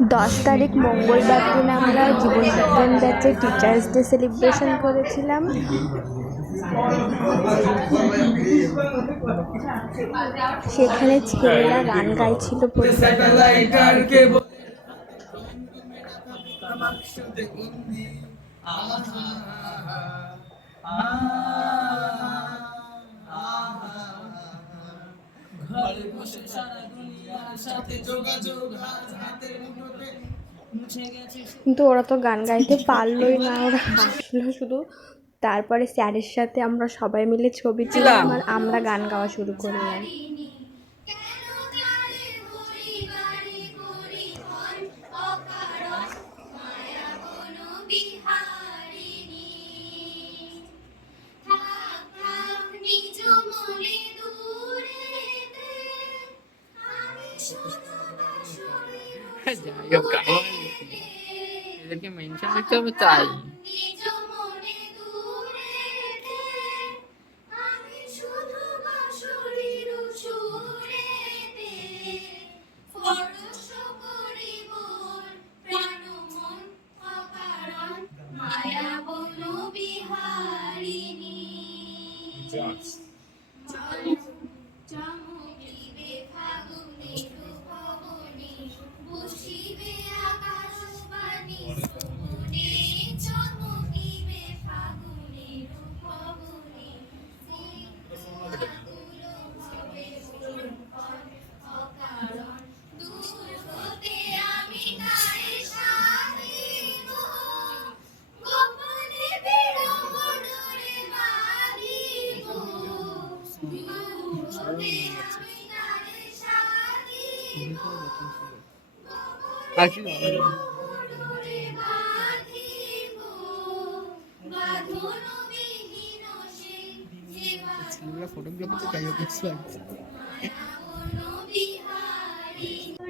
10 তারিখ মঙ্গলবার দিন আমরা জীবনবিজ্ঞান ব্যাচে টিচার্স ডে সেলিব্রেশন করেছিলাম। সেখানে ছেলেরা গান গাইছিল। কিন্তু ওরা তো গান গাইতে পারলোই না, ওরা হাসলো শুধু। তারপরে স্যারের সাথে আমরা সবাই মিলে ছবি তুললাম আর আমরা গান গাওয়া শুরু করলাম। এদেরকে মেনশন করতে হবে তাই।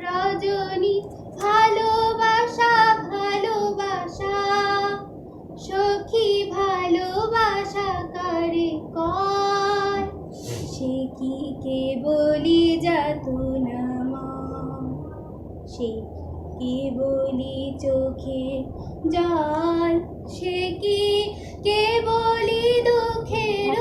রজনী ভালোবাসা ভালোবাসা সখী ভালোবাসা কারে কর, সে কি কে বলি যাতনা মা, সে কি বলি চোখে জল, সে কি কে বলি দুঃখের